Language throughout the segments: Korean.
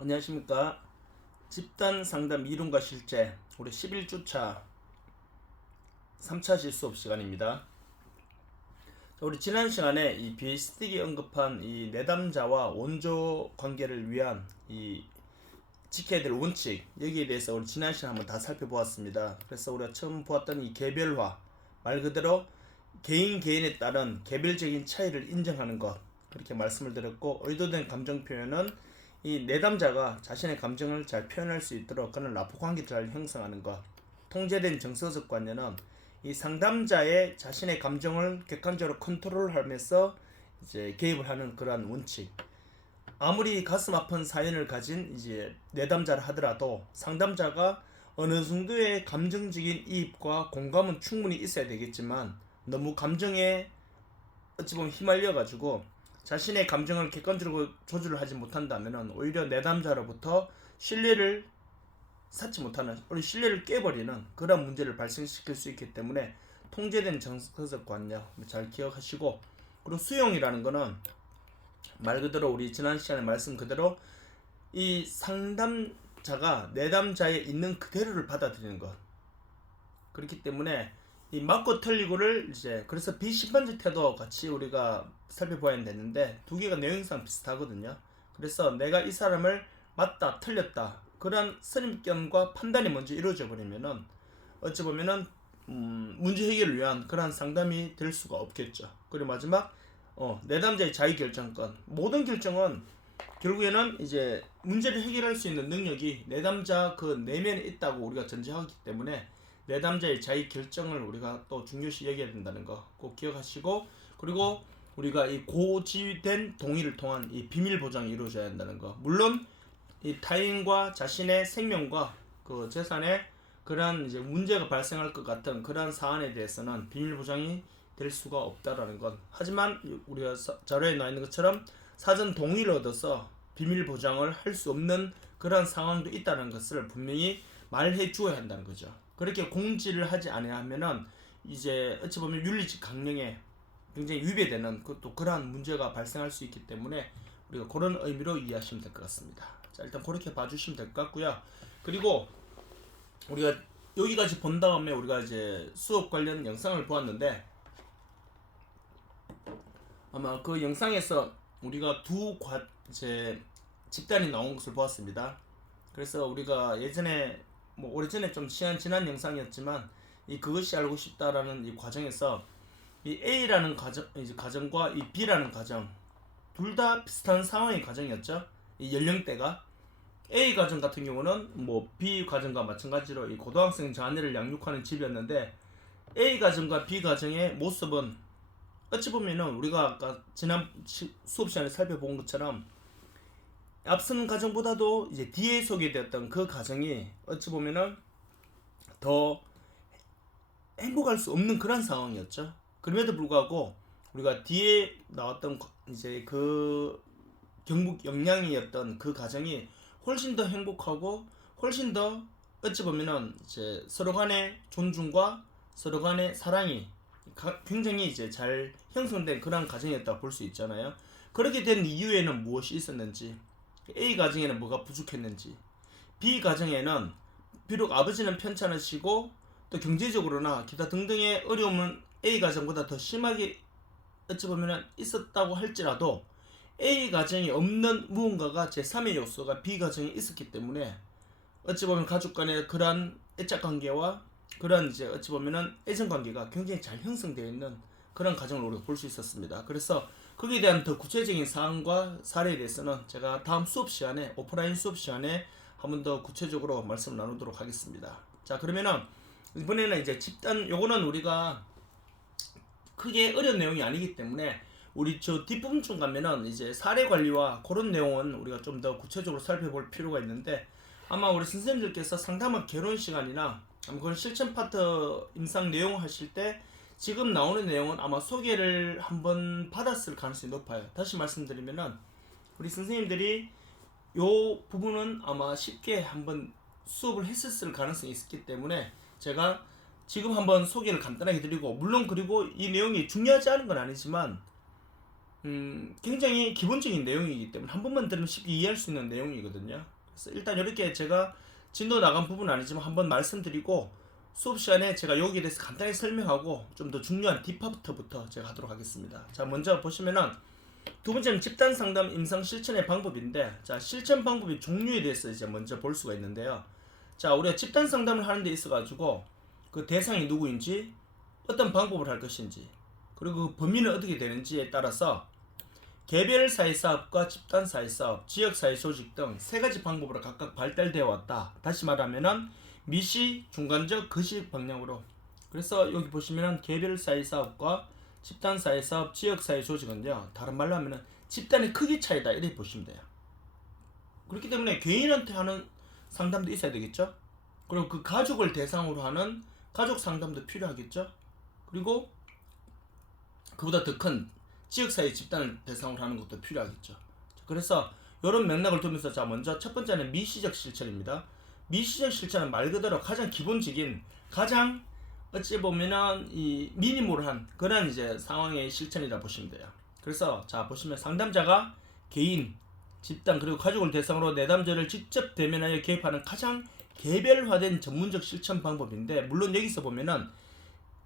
안녕하십니까. 집단 상담 이론과 실제 우리 11주차 3차 실수업 시간입니다. 우리 지난 시간에 이 비스틱이 언급한 이 내담자와 원조 관계를 위한 이 지켜야 될 원칙, 여기에 대해서 우리 지난 시간에 한번 다 살펴보았습니다. 그래서 우리가 처음 보았던 이 개별화, 말 그대로 개인에 따른 개별적인 차이를 인정하는 것, 그렇게 말씀을 드렸고, 의도된 감정 표현은 이 내담자가 자신의 감정을 잘 표현할 수 있도록 그런 라포 관계를 잘 형성하는 것, 통제된 정서적 관념은 이 상담자의 자신의 감정을 객관적으로 컨트롤하면서 이제 개입을 하는 그러한 원칙. 아무리 가슴 아픈 사연을 가진 이제 내담자를 하더라도 상담자가 어느 정도의 감정적인 이입과 공감은 충분히 있어야 되겠지만, 너무 감정에 어찌 보면 휘말려 가지고 자신의 감정을 객관적으로 조절을 하지 못한다면 오히려 내담자로부터 신뢰를 쌓지 못하는, 우리 신뢰를 깨버리는 그런 문제를 발생시킬 수 있기 때문에 통제된 정서적 관념 잘 기억하시고, 그리고 수용이라는 거는 말 그대로 우리 지난 시간에 말씀 그대로 이 상담자가 내담자에 있는 그대로를 받아들이는 것. 그렇기 때문에 이 맞고 틀리고를 이제, 그래서 비심판적 태도 같이 우리가 살펴봐야 되는데 두 개가 내용상 비슷하거든요. 그래서 내가 이 사람을 맞다 틀렸다 그런 선입견과 판단이 먼저 이루어져 버리면은 어찌 보면은 문제 해결을 위한 그런 상담이 될 수가 없겠죠. 그리고 마지막 내담자의 자기결정권. 모든 결정은 결국에는 이제 문제를 해결할 수 있는 능력이 내담자 그 내면에 있다고 우리가 전제하기 때문에 내담자의 자기 결정을 우리가 또 중요시 여겨야 된다는 거 꼭 기억하시고, 그리고 우리가 이 고지된 동의를 통한 이 비밀 보장이 이루어져야 한다는 거. 물론 이 타인과 자신의 생명과 그 재산에 그러한 이제 문제가 발생할 것 같은 그러한 사안에 대해서는 비밀 보장이 될 수가 없다라는 것. 하지만 우리가 자료에 나와 있는 것처럼 사전 동의를 얻어서 비밀 보장을 할 수 없는 그러한 상황도 있다는 것을 분명히 말해 주어야 한다는 거죠. 그렇게 공지를 하지 아니하면은 이제 어찌 보면 윤리적 강령에 굉장히 위배되는 그것도 그러한 문제가 발생할 수 있기 때문에 우리가 그런 의미로 이해하시면 될 것 같습니다. 자, 일단 그렇게 봐주시면 될 것 같고요. 그리고 우리가 여기까지 본 다음에 우리가 이제 수업 관련 영상을 보았는데, 아마 그 영상에서 우리가 이제 집단이 나온 것을 보았습니다. 그래서 우리가 예전에 뭐 오래전에 좀 시간 지난 영상이었지만 이 그것이 알고 싶다라는 이 과정에서 이 A라는 가정과 이 B라는 가정 둘 다 비슷한 상황의 가정이었죠. 이 연령대가 A 가정 같은 경우는 뭐 B 가정과 마찬가지로 이 고등학생 자녀를 양육하는 집이었는데, A 가정과 B 가정의 모습은 어찌 보면은 우리가 아까 지난 수업 시간에 살펴본 것처럼 앞선 가정보다도 이제 뒤에 소개되었던 그 가정이 어찌 보면은 더 행복할 수 없는 그런 상황이었죠. 그럼에도 불구하고 우리가 뒤에 나왔던 이제 그 경북 영양이었던 그 가정이 훨씬 더 행복하고 훨씬 더 어찌 보면은 이제 서로 간의 존중과 서로 간의 사랑이 굉장히 이제 잘 형성된 그런 가정이었다고 볼 수 있잖아요. 그렇게 된 이유에는 무엇이 있었는지, A 가정에는 뭐가 부족했는지, B 가정에는 비록 아버지는 편찮으시고 또 경제적으로나 기타 등등의 어려움은 A 가정보다 더 심하게 어찌 보면 있었다고 할지라도 A 가정이 없는 무언가가 제3의 요소가 B 가정에 있었기 때문에 어찌 보면 가족 간의 그러한 애착 관계와 그런 이제 어찌 보면은 애정 관계가 굉장히 잘 형성되어 있는 그런 가정을 우리가 볼 수 있었습니다. 그래서 거기에 대한 더 구체적인 사항과 사례에 대해서는 제가 다음 수업 시간에, 오프라인 수업 시간에 한 번 더 구체적으로 말씀 나누도록 하겠습니다. 자, 그러면은 이번에는 이제 집단, 요거는 우리가 크게 어려운 내용이 아니기 때문에 우리 저 뒷부분쯤 가면은 이제 사례 관리와 그런 내용은 우리가 좀 더 구체적으로 살펴볼 필요가 있는데, 아마 우리 선생님들께서 상담학 개론 시간이나 그런 실천 파트 임상 내용 하실 때 지금 나오는 내용은 아마 소개를 한번 받았을 가능성이 높아요. 다시 말씀드리면은 우리 선생님들이 요 부분은 아마 쉽게 한번 수업을 했었을 가능성이 있기 때문에 제가 지금 한번 소개를 간단하게 드리고, 물론 그리고 이 내용이 중요하지 않은 건 아니지만 굉장히 기본적인 내용이기 때문에 한 번만 들으면 쉽게 이해할 수 있는 내용이거든요. 그래서 일단 이렇게 제가 진도 나간 부분은 아니지만 한번 말씀드리고 수업 시간에 제가 여기에 대해서 간단히 설명하고 좀 더 중요한 딥파트부터 제가 하도록 하겠습니다. 자, 먼저 보시면은 두 번째는 집단 상담 임상 실천의 방법인데, 자, 실천 방법의 종류에 대해서 이제 먼저 볼 수가 있는데요. 자, 우리가 집단 상담을 하는 데 있어 가지고 그 대상이 누구인지, 어떤 방법을 할 것인지, 그리고 그 범위는 어떻게 되는지에 따라서 개별 사회사업과 집단 사회사업, 지역 사회 조직 등 세 가지 방법으로 각각 발달되어 왔다. 다시 말하면은 미시, 중간적, 거시 방향으로. 그래서 여기 보시면은 개별 사회사업과 집단 사회사업, 지역 사회 조직은요, 다른 말로 하면은 집단의 크기 차이다, 이렇게 보시면 돼요. 그렇기 때문에 개인한테 하는 상담도 있어야 되겠죠. 그리고 그 가족을 대상으로 하는 가족 상담도 필요하겠죠. 그리고 그보다 더 큰 지역사회 집단을 대상으로 하는 것도 필요하겠죠. 그래서 이런 맥락을 두면서, 자, 먼저 첫 번째는 미시적 실천입니다. 미시적 실천은 말 그대로 가장 기본적인, 가장 어찌 보면은 이 미니멀한 그런 이제 상황의 실천이라 보시면 돼요. 그래서 자, 보시면 상담자가 개인, 집단 그리고 가족을 대상으로 내담자를 직접 대면하여 개입하는 가장 개별화된 전문적 실천 방법인데, 물론 여기서 보면은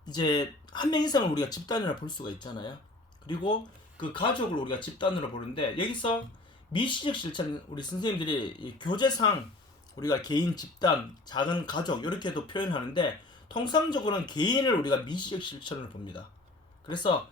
이제 한 명 이상을 우리가 집단이라 볼 수가 있잖아요. 그리고 그 가족을 우리가 집단으로 보는데, 여기서 미시적 실천, 우리 선생님들이 이 교재상 우리가 개인, 집단, 작은 가족 이렇게도 표현하는데, 통상적으로는 개인을 우리가 미시적 실천을 봅니다. 그래서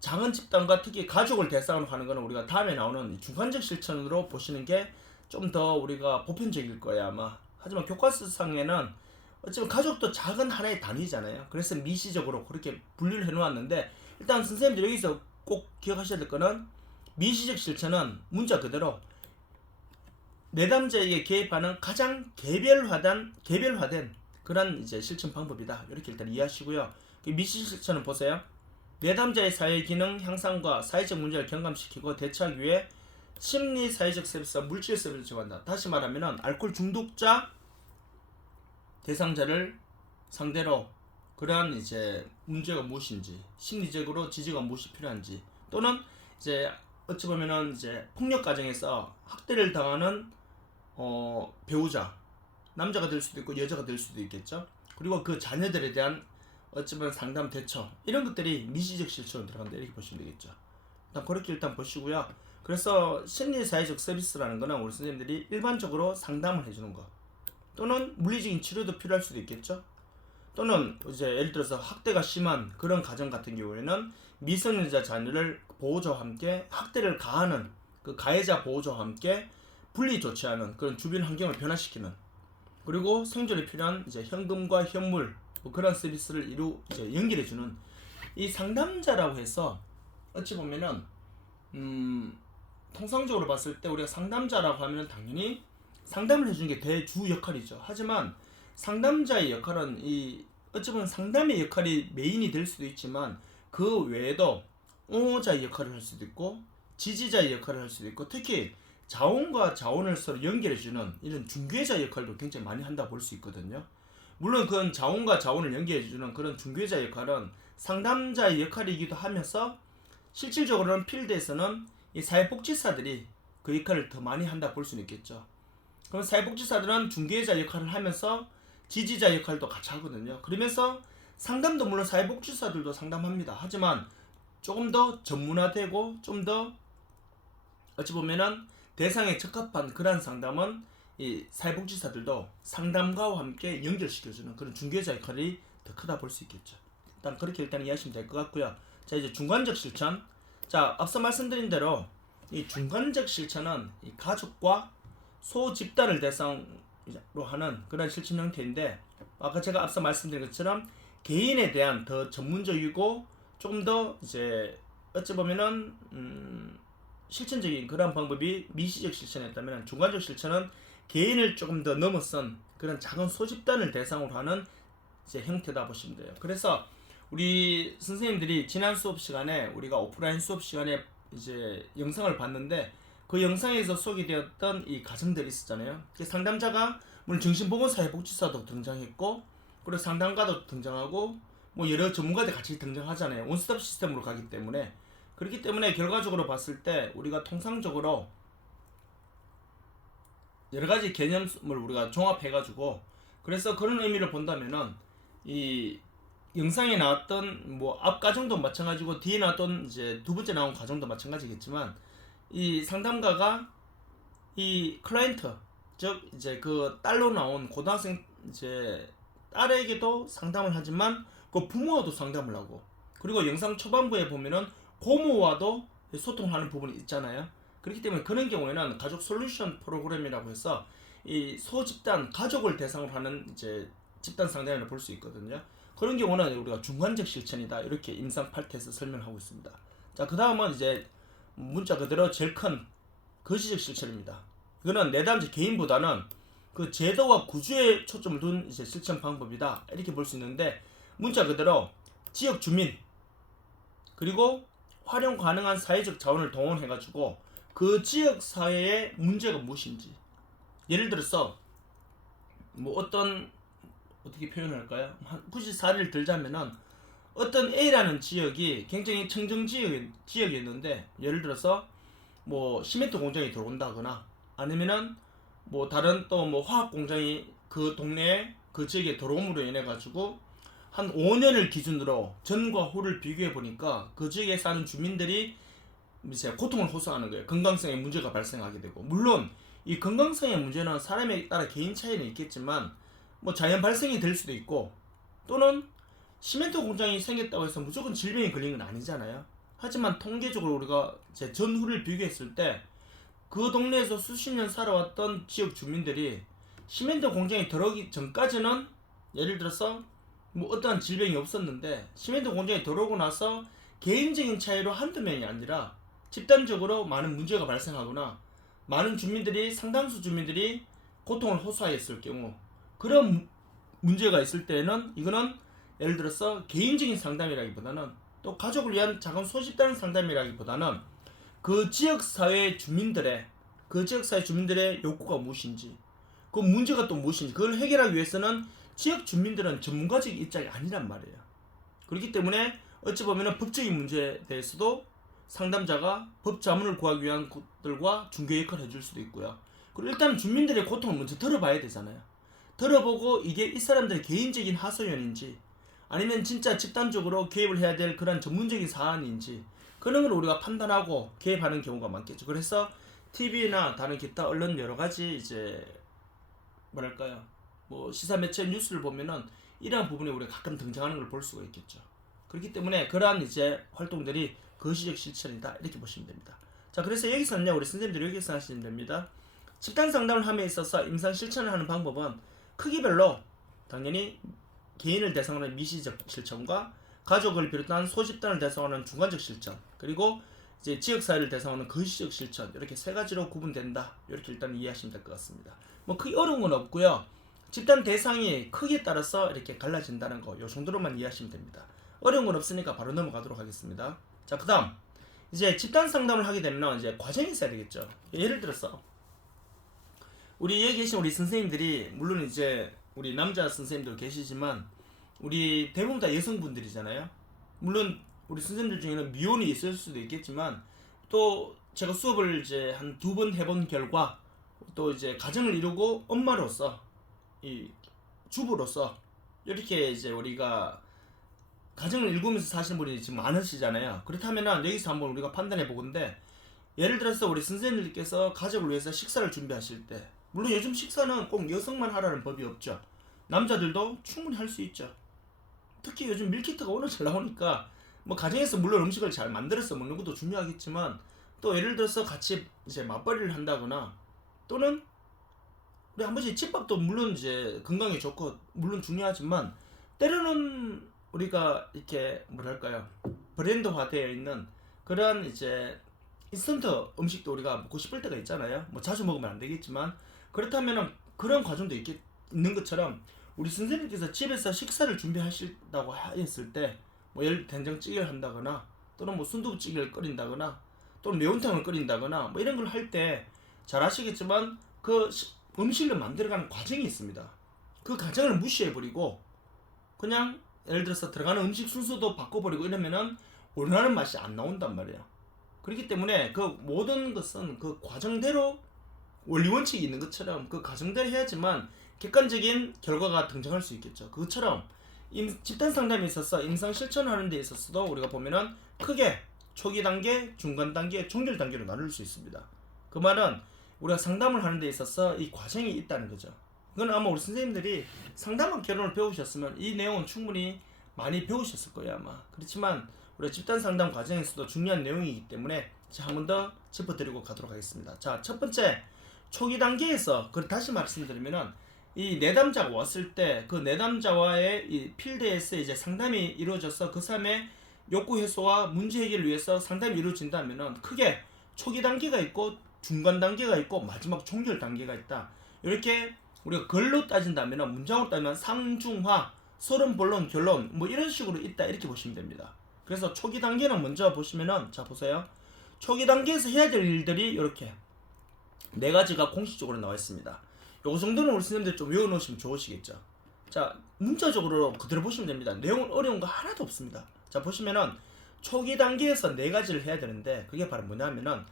작은 집단과 특히 가족을 대상으로 하는 것은 우리가 다음에 나오는 중간적 실천으로 보시는 게 좀 더 우리가 보편적일 거예요, 아마. 하지만 교과서상에는 어쩌면 가족도 작은 하나의 단위잖아요. 그래서 미시적으로 그렇게 분류를 해놓았는데, 일단 선생님들 여기서 꼭 기억하셔야 될 거는, 미시적 실천은 문자 그대로 내담자에게 개입하는 가장 개별화된 그런 이제 실천 방법이다, 이렇게 일단 이해하시고요. 미시적 실천은 보세요. 내담자의 사회 기능 향상과 사회적 문제를 경감시키고 대처하기 위해 심리 사회적 서비스와 물질 서비스를 제공한다. 다시 말하면은 알코올 중독자 대상자를 상대로 그러한 이제 문제가 무엇인지, 심리적으로 지지가 무엇이 필요한지, 또는 이제 어찌 보면은 이제 폭력 과정에서 학대를 당하는 배우자, 남자가 될 수도 있고 여자가 될 수도 있겠죠. 그리고 그 자녀들에 대한 어찌 보면 상담 대처, 이런 것들이 미시적 실천으로 들어간다, 이렇게 보시면 되겠죠. 일단 그렇게 일단 보시고요. 그래서 심리사회적 서비스라는 거는 우리 선생님들이 일반적으로 상담을 해주는 거, 또는 물리적인 치료도 필요할 수도 있겠죠. 또는 이제 예를 들어서 학대가 심한 그런 가정 같은 경우에는 미성년자 자녀를 보호자와 함께 학대를 가하는 그 가해자 보호자와 함께 분리 조치하는 그런 주변 환경을 변화시키는, 그리고 생존에 필요한 이제 현금과 현물 뭐 그런 서비스를 이제 연결해주는 이 상담자라고 해서, 어찌 보면은 통상적으로 봤을 때 우리가 상담자라고 하면은 당연히 상담을 해주는 게 대주 역할이죠. 하지만 상담자의 역할은 어찌 보면 상담의 역할이 메인이 될 수도 있지만, 그 외에도 옹호자의 역할을 할 수도 있고 지지자의 역할을 할 수도 있고, 특히 자원과 자원을 서로 연결해주는 이런 중개자 역할도 굉장히 많이 한다 볼 수 있거든요. 물론 그건 자원과 자원을 연결해주는 그런 중개자 역할은 상담자의 역할이기도 하면서, 실질적으로는 필드에서는 이 사회복지사들이 그 역할을 더 많이 한다 볼 수는 있겠죠. 그럼 사회복지사들은 중개자 역할을 하면서 지지자 역할도 같이 하거든요. 그러면서 상담도 물론 사회복지사들도 상담합니다. 하지만 조금 더 전문화되고 좀 더 어찌 보면은 대상에 적합한 그런 상담은 이 사회복지사들도 상담가와 함께 연결시켜주는 그런 중개자 역할이 더 크다 볼 수 있겠죠. 일단 그렇게 일단 이해하시면 될 것 같고요. 자, 이제 중간적 실천. 자, 앞서 말씀드린 대로 이 중간적 실천은 이 가족과 소집단을 대상으로 하는 그런 실천 형태인데, 아까 제가 앞서 말씀드린 것처럼 개인에 대한 더 전문적이고 조금 더 이제 어찌 보면은 실천적인 그런 방법이 미시적 실천이었다면, 중간적 실천은 개인을 조금 더 넘어선 그런 작은 소집단을 대상으로 하는 이제 형태다 보시면 돼요. 그래서 우리 선생님들이 지난 수업 시간에, 우리가 오프라인 수업 시간에 이제 영상을 봤는데, 그 영상에서 소개되었던 이 가정들이 있었잖아요. 상담자가 물론 정신보건사회복지사도 등장했고, 그리고 상담가도 등장하고, 뭐 여러 전문가들 같이 등장하잖아요. 원스톱 시스템으로 가기 때문에. 그렇기 때문에 결과적으로 봤을 때 우리가 통상적으로 여러 가지 개념을 우리가 종합해가지고, 그래서 그런 의미를 본다면은 이 영상에 나왔던 뭐 앞 과정도 마찬가지고 뒤에 나왔던 이제 두 번째 나온 과정도 마찬가지겠지만, 이 상담가가 이 클라이언트, 즉 이제 그 딸로 나온 고등학생 이제 딸에게도 상담을 하지만 그 부모와도 상담을 하고, 그리고 영상 초반부에 보면은 고모와도 소통하는 부분이 있잖아요. 그렇기 때문에 그런 경우에는 가족 솔루션 프로그램이라고 해서 이 소집단 가족을 대상으로 하는 이제 집단 상담을 볼 수 있거든요. 그런 경우는 우리가 중간적 실천이다, 이렇게 임상 8태에서 설명하고 있습니다. 자, 그 다음은 이제 문자 그대로 제일 큰 거시적 실천입니다. 이거는 내담자 개인보다는 그 제도와 구조에 초점을 둔 이제 실천 방법이다, 이렇게 볼 수 있는데, 문자 그대로 지역 주민 그리고 활용 가능한 사회적 자원을 동원해가지고 그 지역 사회의 문제가 무엇인지, 예를 들어서 뭐 어떻게 표현할까요? 굳이 사례를 들자면은 어떤 A라는 지역이 굉장히 청정 지역이었는데, 예를 들어서 뭐 시멘트 공장이 들어온다거나 아니면은 뭐 다른 또 뭐 화학 공장이 그 동네에 그 지역에 들어옴으로 인해 가지고 한 5년을 기준으로 전과 후를 비교해 보니까 그 지역에 사는 주민들이 이제 고통을 호소하는 거예요. 건강성에 문제가 발생하게 되고, 물론 이 건강성의 문제는 사람에 따라 개인 차이는 있겠지만 뭐 자연 발생이 될 수도 있고, 또는 시멘트 공장이 생겼다고 해서 무조건 질병이 걸린 건 아니잖아요. 하지만 통계적으로 우리가 이제 전후를 비교했을 때 그 동네에서 수십 년 살아왔던 지역 주민들이 시멘트 공장이 들어오기 전까지는 예를 들어서 뭐 어떠한 질병이 없었는데, 시멘트 공장이 들어오고 나서 개인적인 차이로 한두 명이 아니라 집단적으로 많은 문제가 발생하거나 많은 주민들이, 상당수 주민들이 고통을 호소하였을 경우, 그런 문제가 있을 때는 이거는 예를 들어서 개인적인 상담이라기보다는, 또 가족을 위한 작은 소집단 상담이라기보다는 그 지역사회 주민들의 욕구가 무엇인지, 그 문제가 또 무엇인지, 그걸 해결하기 위해서는 지역 주민들은 전문가적 입장이 아니란 말이에요. 그렇기 때문에 어찌 보면 법적인 문제에 대해서도 상담자가 법 자문을 구하기 위한 것들과 중개 역할을 해줄 수도 있고요. 그리고 일단 주민들의 고통을 먼저 들어봐야 되잖아요. 들어보고 이게 이 사람들의 개인적인 하소연인지 아니면 진짜 집단적으로 개입을 해야 될 그런 전문적인 사안인지, 그런 걸 우리가 판단하고 개입하는 경우가 많겠죠. 그래서 TV나 다른 기타 언론 여러 가지 이제 뭐랄까요, 뭐 시사 매체 뉴스를 보면은 이러한 부분이 우리가 가끔 등장하는 걸 볼 수가 있겠죠. 그렇기 때문에 그러한 이제 활동들이 거시적 실천이다, 이렇게 보시면 됩니다. 자, 그래서 여기서는요, 우리 선생님들이 여기서 하시면 됩니다. 집단 상담을 함에 있어서 임상 실천을 하는 방법은 크기별로 당연히 개인을 대상으로 하는 미시적 실천과 가족을 비롯한 소집단을 대상으로 하는 중간적 실천, 그리고 이제 지역사회를 대상으로 하는 거시적 실천, 이렇게 세 가지로 구분된다, 이렇게 일단 이해하시면 될 것 같습니다. 뭐 크게 어려운 건 없고요. 집단 대상이 크기에 따라서 이렇게 갈라진다는 거, 요 정도로만 이해하시면 됩니다. 어려운 건 없으니까 바로 넘어가도록 하겠습니다. 자, 그 다음 이제 집단 상담을 하게 되면 이제 과정이 있어야 되겠죠. 예를 들어서 우리 여기 계신 우리 선생님들이, 물론 이제 우리 남자 선생님들 계시지만 우리 대부분 다 여성분들이잖아요. 물론 우리 선생님들 중에는 미혼이 있을 수도 있겠지만, 또 제가 수업을 이제 한 2번 해본 결과, 또 이제 가정을 이루고 엄마로서, 이 주부로서 이렇게 이제 우리가 가정을 일구면서 사시는 분이 지금 많으시잖아요. 그렇다면은 여기서 한번 우리가 판단해 보건데, 예를 들어서 우리 선생님들께서 가족을 위해서 식사를 준비하실 때, 물론 요즘 식사는 꼭 여성만 하라는 법이 없죠. 남자들도 충분히 할 수 있죠. 특히 요즘 밀키트가 워낙 잘 나오니까 뭐 가정에서 물론 음식을 잘 만들어서 먹는 것도 중요하겠지만, 또 예를 들어서 같이 이제 맞벌이를 한다거나, 또는 우리 한 번씩 집밥도 물론 이제 건강에 좋고 물론 중요하지만, 때로는 우리가 이렇게 뭐랄까요, 브랜드화되어 있는 그런 이제 인스턴트 음식도 우리가 먹고 싶을 때가 있잖아요. 뭐 자주 먹으면 안 되겠지만, 그렇다면은 그런 과정도 있는 것처럼 우리 선생님께서 집에서 식사를 준비하신다고 했을 때, 뭐 예를 된장찌개를 한다거나, 또는 뭐 순두부찌개를 끓인다거나, 또는 매운탕을 끓인다거나, 뭐 이런 걸 할 때 잘 아시겠지만 그 음식을 만들어가는 과정이 있습니다. 그 과정을 무시해버리고 그냥 예를 들어서 들어가는 음식 순서도 바꿔버리고 이러면은 원하는 맛이 안 나온단 말이에요. 그렇기 때문에 그 모든 것은 그 과정대로 원리 원칙이 있는 것처럼 그 과정대로 해야지만 객관적인 결과가 등장할 수 있겠죠. 그것처럼 집단 상담에 있어서 임상 실천하는 데 있어서도 우리가 보면은 크게 초기 단계, 중간 단계, 종결 단계로 나눌 수 있습니다. 그 말은 우리가 상담을 하는 데 있어서 이 과정이 있다는 거죠. 이건 아마 우리 선생님들이 상담학 개론을 배우셨으면 이 내용은 충분히 많이 배우셨을 거예요 아마. 그렇지만 우리가 집단 상담 과정에서도 중요한 내용이기 때문에 한 번 더 짚어드리고 가도록 하겠습니다. 자, 첫 번째 초기 단계에서 다시 말씀드리면은 이 내담자가 왔을 때 그 내담자와의 이 필드에서 이제 상담이 이루어져서 그 사람의 욕구 해소와 문제 해결을 위해서 상담이 이루어진다면은 크게 초기 단계가 있고 중간 단계가 있고 마지막 종결 단계가 있다. 이렇게 우리가 글로 따진다면은 문장으로 따면 상중하, 서론, 본론, 결론 뭐 이런 식으로 있다 이렇게 보시면 됩니다. 그래서 초기 단계는 먼저 보시면은 자 보세요. 초기 단계에서 해야 될 일들이 이렇게 네 가지가 공식적으로 나와 있습니다. 요 정도는 우리 선생님들 좀 외워놓으시면 좋으시겠죠. 자, 문자적으로 그대로 보시면 됩니다. 내용은 어려운 거 하나도 없습니다. 자, 보시면은 초기 단계에서 네 가지를 해야 되는데 그게 바로 뭐냐면은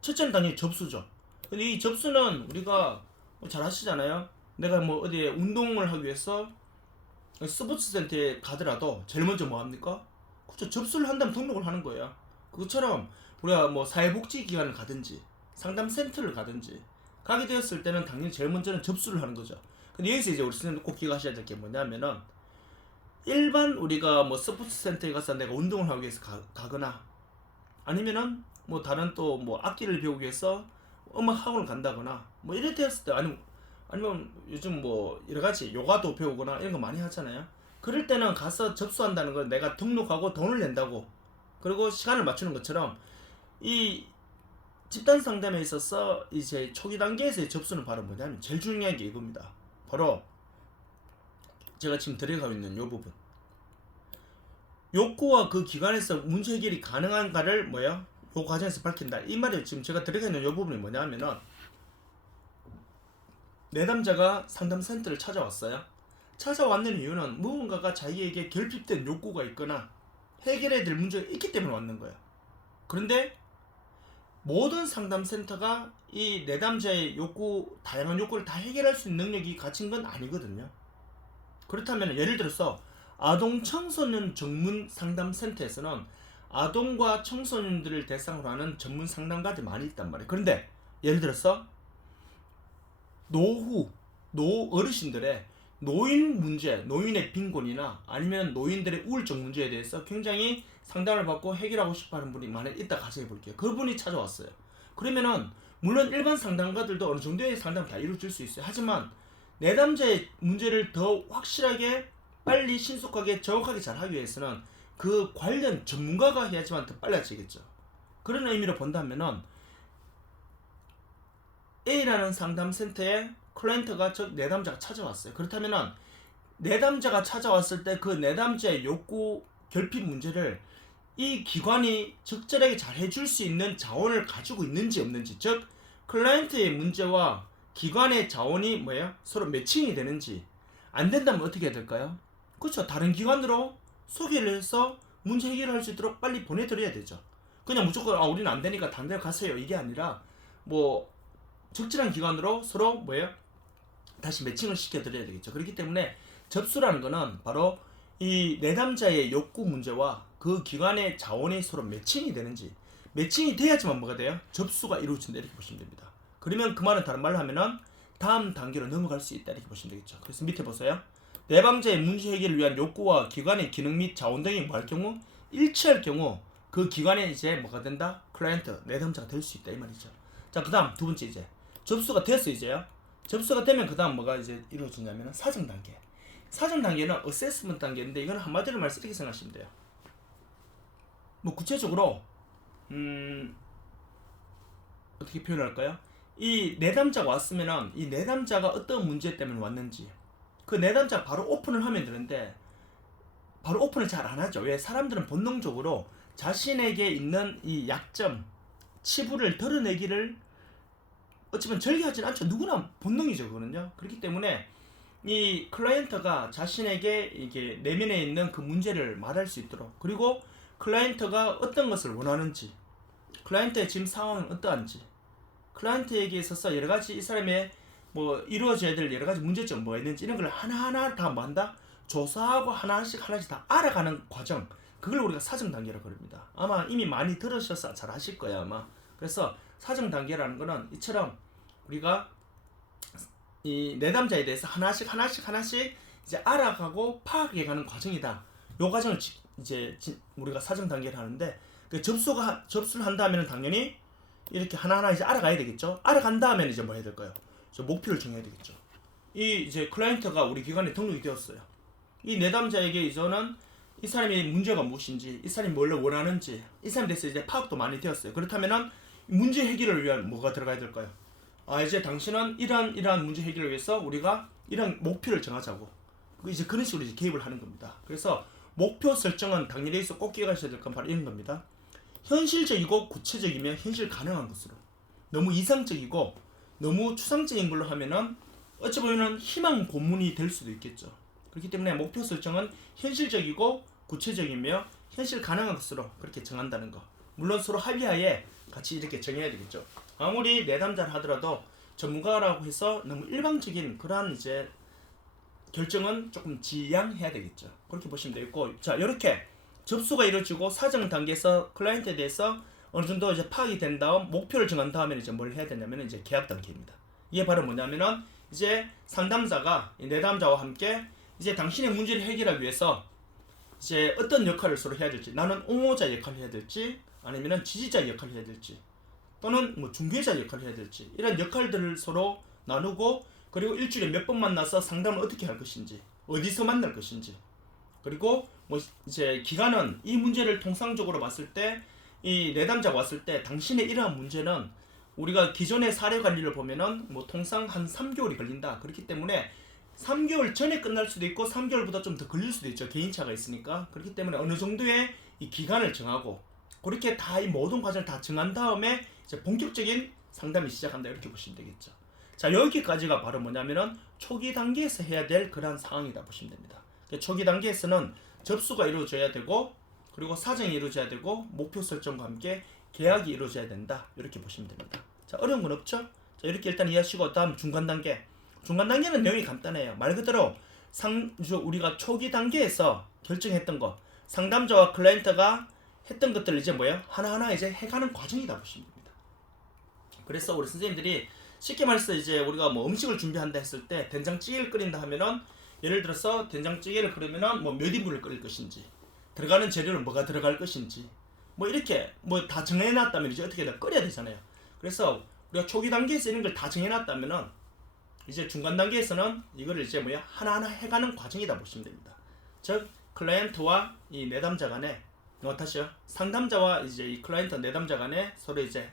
첫째 단계 접수죠. 근데 이 접수는 우리가 잘 아시잖아요. 내가 뭐 어디에 운동을 하기 위해서 스포츠 센터에 가더라도 제일 먼저 뭐 합니까? 그렇죠. 접수를 한다면 등록을 하는 거예요. 그것처럼 우리가 뭐 사회복지기관을 가든지 상담센터를 가든지 가게 되었을 때는 당연히 제일 먼저는 접수를 하는 거죠. 근데 여기서 이제 우리 선생님들 꼭 기억하셔야 될 게 뭐냐면은 일반 우리가 뭐 스포츠 센터에 가서 내가 운동을 하기 위해서 가거나 아니면은 뭐 다른 또 뭐 악기를 배우기 위해서 음악 학원을 간다거나 뭐 이럴 때였을 때 아니면 요즘 뭐 여러 가지 요가도 배우거나 이런 거 많이 하잖아요. 그럴 때는 가서 접수한다는 건 내가 등록하고 돈을 낸다고 그리고 시간을 맞추는 것처럼 이 집단 상담에 있어서 이제 초기 단계에서의 접수는 바로 뭐냐면 제일 중요한 게 이겁니다. 바로 제가 지금 들어가고 있는 요 부분. 욕구와 그 기관에서 문제 해결이 가능한가를 요 과정에서 밝힌다. 이 말이 지금 제가 들어가 있는 요 부분이 뭐냐면은 내담자가 상담센터를 찾아왔어요. 찾아왔는 이유는 무언가가 자기에게 결핍된 욕구가 있거나 해결해야 될 문제가 있기 때문에 왔는 거예요. 그런데 모든 상담센터가 이 내담자의 다양한 욕구를 다 해결할 수 있는 능력이 갖춘 건 아니거든요. 그렇다면 예를 들어서 아동 청소년 전문 상담센터에서는 아동과 청소년들을 대상으로 하는 전문 상담가들이 많이 있단 말이에요. 그런데 예를 들어서 어르신들의 노인 문제, 노인의 빈곤이나 아니면 노인들의 우울증 문제에 대해서 굉장히 상담을 받고 해결하고 싶어하는 분이 만약 있다 가정해 볼게요. 그분이 찾아왔어요. 그러면은 물론 일반 상담가들도 어느 정도의 상담을 다 이루어질 수 있어요. 하지만 내담자의 문제를 더 확실하게 빨리 신속하게 정확하게 잘 하기 위해서는 그 관련 전문가가 해야지만 더 빨라지겠죠. 그런 의미로 본다면은 A라는 상담센터에 클라이언트가 내담자가 찾아왔어요. 그렇다면은 내담자가 찾아왔을 때 그 내담자의 욕구 결핍 문제를 이 기관이 적절하게 잘 해줄 수 있는 자원을 가지고 있는지 없는지, 즉 클라이언트의 문제와 기관의 자원이 서로 매칭이 되는지 안 된다면 어떻게 해야 될까요? 그렇죠. 다른 기관으로 소개를 해서 문제 해결을 할 수 있도록 빨리 보내드려야 되죠. 그냥 무조건 우리는 안 되니까 다른 데 가세요 이게 아니라 뭐 적절한 기관으로 서로 다시 매칭을 시켜드려야 되겠죠. 그렇기 때문에 접수라는 거는 바로 이 내담자의 욕구 문제와 그 기관의 자원이 서로 매칭이 되는지, 매칭이 돼야지만 뭐가 돼요? 접수가 이루어진다 이렇게 보시면 됩니다. 그러면 그 말은 다른 말로 하면은 다음 단계로 넘어갈 수 있다 이렇게 보시면 되겠죠. 그래서 밑에 보세요. 내담자의 문제 해결을 위한 욕구와 기관의 기능 및 자원 등이 뭐 할 경우 일치할 경우 그 기관에 이제 뭐가 된다? 클라이언트, 내담자가 될 수 있다 이 말이죠. 자, 그 다음 두 번째 이제 접수가 됐어 이제요. 접수가 되면 그 다음 뭐가 이제 이루어지냐면 사정 단계. 사정 단계는 어세스먼트 단계인데 이건 한마디로 말해서 이렇게 생각하시면 돼요. 뭐 구체적으로 어떻게 표현할까요? 이 내담자가 왔으면은 이 내담자가 어떤 문제 때문에 왔는지 그 내담자가 바로 오픈을 하면 되는데 바로 오픈을 잘 안 하죠. 왜? 사람들은 본능적으로 자신에게 있는 이 약점, 치부를 드러내기를 어찌보면 절개하진 않죠. 누구나 본능이죠, 그거는요. 그렇기 때문에 이 클라이언트가 자신에게 이게 내면에 있는 그 문제를 말할 수 있도록, 그리고 클라이언트가 어떤 것을 원하는지, 클라이언트의 지금 상황은 어떠한지, 클라이언트에게 있어서 여러 가지 이 사람의 뭐 이루어져야 될 여러 가지 문제점 뭐가 있는지 이런 걸 하나하나 다 뭐한다? 조사하고 하나씩 다 알아가는 과정, 그걸 우리가 사정 단계라고 그럽니다. 아마 이미 많이 들으셔서 잘 아실 거야 아마. 그래서 사정 단계라는 거는 이처럼 우리가 이 내담자에 대해서 하나씩 이제 알아가고 파악해가는 과정이다. 요 과정을 이제 우리가 사정 단계를 하는데, 그 접수를 한 다음에는 당연히 이렇게 하나하나 이제 알아가야 되겠죠. 알아간 다음에는 이제 뭐 해야 될까요? 목표를 정해야 되겠죠. 이 이제 클라이언트가 우리 기관에 등록이 되었어요. 이 내담자에게 이제는 이 사람의 문제가 무엇인지, 이 사람이 뭘 원하는지, 이 사람에 대해서 이제 파악도 많이 되었어요. 그렇다면은 문제 해결을 위한 뭐가 들어가야 될까요? 이제 당신은 이러한 문제 해결을 위해서 우리가 이런 목표를 정하자고. 이제 그런 식으로 이제 개입을 하는 겁니다. 그래서 목표 설정은 당연히 여기서 꼭 기억하셔야 될 건 바로 이런 겁니다. 현실적이고 구체적이며 현실 가능한 것으로. 너무 이상적이고 너무 추상적인 걸로 하면은 어찌 보면은 희망 고문이 될 수도 있겠죠. 그렇기 때문에 목표 설정은 현실적이고 구체적이며 현실 가능한 것으로 그렇게 정한다는 거. 물론 서로 합의하에 같이 이렇게 정해야 되겠죠. 아무리 내담자를 하더라도 전문가라고 해서 너무 일방적인 그러한 이제 결정은 조금 지양해야 되겠죠. 그렇게 보시면 되겠고, 자 이렇게 접수가 이루어지고 사정 단계에서 클라이언트에 대해서 어느 정도 이제 파악이 된 다음 목표를 정한 다음에는 이제 뭘 해야 되냐면 이제 계약 단계입니다. 이게 바로 뭐냐면은 이제 상담자가 내담자와 함께 이제 당신의 문제를 해결하기 위해서 이제 어떤 역할을 서로 해야 될지, 나는 옹호자 역할을 해야 될지 아니면은 지지자 역할을 해야 될지 또는 뭐 중개자 역할을 해야 될지 이런 역할들을 서로 나누고, 그리고 일주일에 몇 번 만나서 상담을 어떻게 할 것인지, 어디서 만날 것인지, 그리고 뭐 이제 기간은 이 문제를 통상적으로 봤을 때 이 내담자가 왔을 때 당신의 이러한 문제는 우리가 기존의 사례 관리를 보면은 뭐 통상 한 3개월이 걸린다. 그렇기 때문에 3개월 전에 끝날 수도 있고 3개월보다 좀 더 걸릴 수도 있죠. 개인차가 있으니까. 그렇기 때문에 어느 정도의 이 기간을 정하고 그렇게 다 이 모든 과정을 다 정한 다음에 이제 본격적인 상담이 시작한다. 이렇게 보시면 되겠죠. 자, 여기까지가 바로 뭐냐면은 초기 단계에서 해야 될 그러한 상황이다 보시면 됩니다. 초기 단계에서는 접수가 이루어져야 되고, 그리고 사정이 이루어져야 되고, 목표 설정과 함께 계약이 이루어져야 된다. 이렇게 보시면 됩니다. 자, 어려운 건 없죠? 자, 이렇게 일단 이해하시고 다음 중간 단계. 중간 단계는 내용이 간단해요. 말 그대로 우리가 초기 단계에서 결정했던 거, 상담자와 클라이언트가 했던 것들을 이제 뭐예요? 하나하나 이제 해가는 과정이다 보시면 됩니다. 그래서 우리 선생님들이 쉽게 말해서 이제 우리가 뭐 음식을 준비한다 했을 때 된장찌개를 끓인다 하면은, 예를 들어서 된장찌개를 끓이면은 뭐 몇 인분을 끓일 것인지, 들어가는 재료는 뭐가 들어갈 것인지, 뭐 이렇게 뭐 다 정해놨다면 이제 어떻게 다 끓여야 되잖아요. 그래서 우리가 초기 단계에서 이런 걸 다 정해놨다면은 이제 중간 단계에서는 이거를 이제 뭐야 하나하나 해가는 과정이다 보시면 됩니다. 즉 클라이언트와 이 내담자 간에 다시요, 상담자와 이제 이 클라이언트 내담자 간에 서로 이제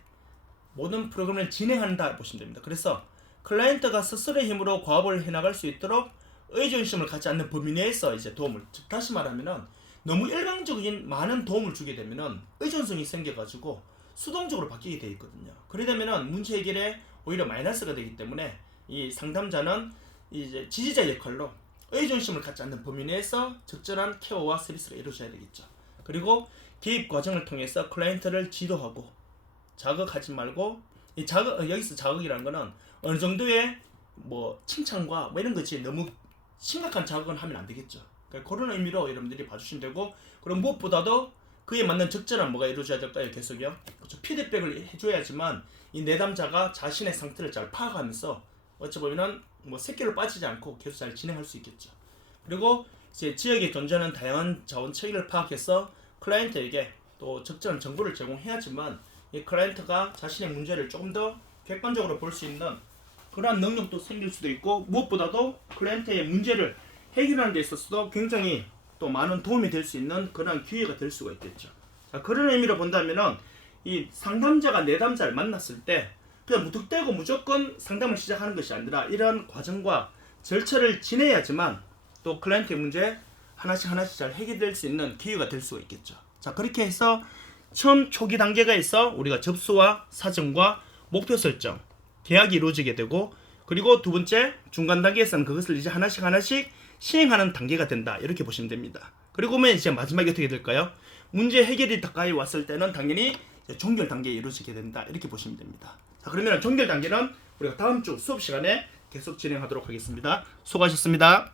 모든 프로그램을 진행한다 보시면 됩니다. 그래서 클라이언트가 스스로의 힘으로 과업을 해나갈 수 있도록 의존심을 갖지 않는 범위 내에서 이제 도움을, 즉 다시 말하면은 너무 일방적인 많은 도움을 주게 되면은 의존성이 생겨가지고 수동적으로 바뀌게 되어 있거든요. 그래 되면은 문제 해결에 오히려 마이너스가 되기 때문에 이 상담자는 이제 지지자 역할로 의존심을 갖지 않는 범위 내에서 적절한 케어와 서비스가 이루어져야 되겠죠. 그리고 개입 과정을 통해서 클라이언트를 지도하고 자극하지 말고, 이 여기서 자극이라는 거는 어느 정도의 뭐 칭찬과 뭐 이런 것이 너무 심각한 자극은 하면 안 되겠죠. 그러니까 그런 의미로 여러분들이 봐주시면 되고, 그럼 무엇보다도 그에 맞는 적절한 뭐가 이루어져야 될까요? 계속요. 그렇죠. 피드백을 해줘야지만 이 내담자가 자신의 상태를 잘 파악하면서 어찌 보면은 뭐 새끼로 빠지지 않고 계속 잘 진행할 수 있겠죠. 그리고 이제 지역에 존재하는 다양한 자원 체계를 파악해서 클라이언트에게 또 적절한 정보를 제공해야지만 이 클라이언트가 자신의 문제를 조금 더 객관적으로 볼 수 있는 그러한 능력도 생길 수도 있고, 무엇보다도 클라이언트의 문제를 해결하는 데 있어서도 굉장히 또 많은 도움이 될 수 있는 그러한 기회가 될 수가 있겠죠. 자, 그런 의미로 본다면은 이 상담자가 내담자를 만났을 때 그냥 무턱대고 무조건 상담을 시작하는 것이 아니라 이러한 과정과 절차를 지내야지만 또 클라이언트의 문제 하나씩 잘 해결될 수 있는 기회가 될 수가 있겠죠. 자, 그렇게 해서 처음 초기 단계가 있어 우리가 접수와 사정과 목표 설정, 계약이 이루어지게 되고, 그리고 두 번째 중간 단계에서는 그것을 이제 하나씩 시행하는 단계가 된다. 이렇게 보시면 됩니다. 그리고 보면 이제 마지막에 어떻게 될까요? 문제 해결이 가까이 왔을 때는 당연히 이제 종결 단계에 이루어지게 된다. 이렇게 보시면 됩니다. 자, 그러면 종결 단계는 우리가 다음 주 수업 시간에 계속 진행하도록 하겠습니다. 수고하셨습니다.